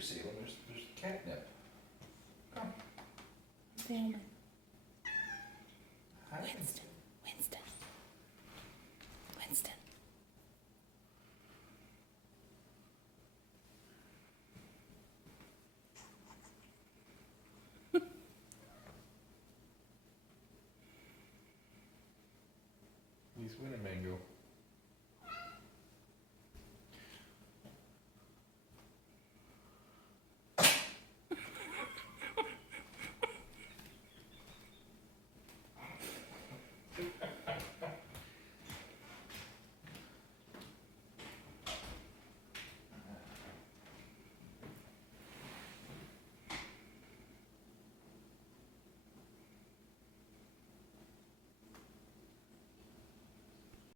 for sale and there's catnip. Family. Hi. Winston. Winston. Winston. He's Winnemango.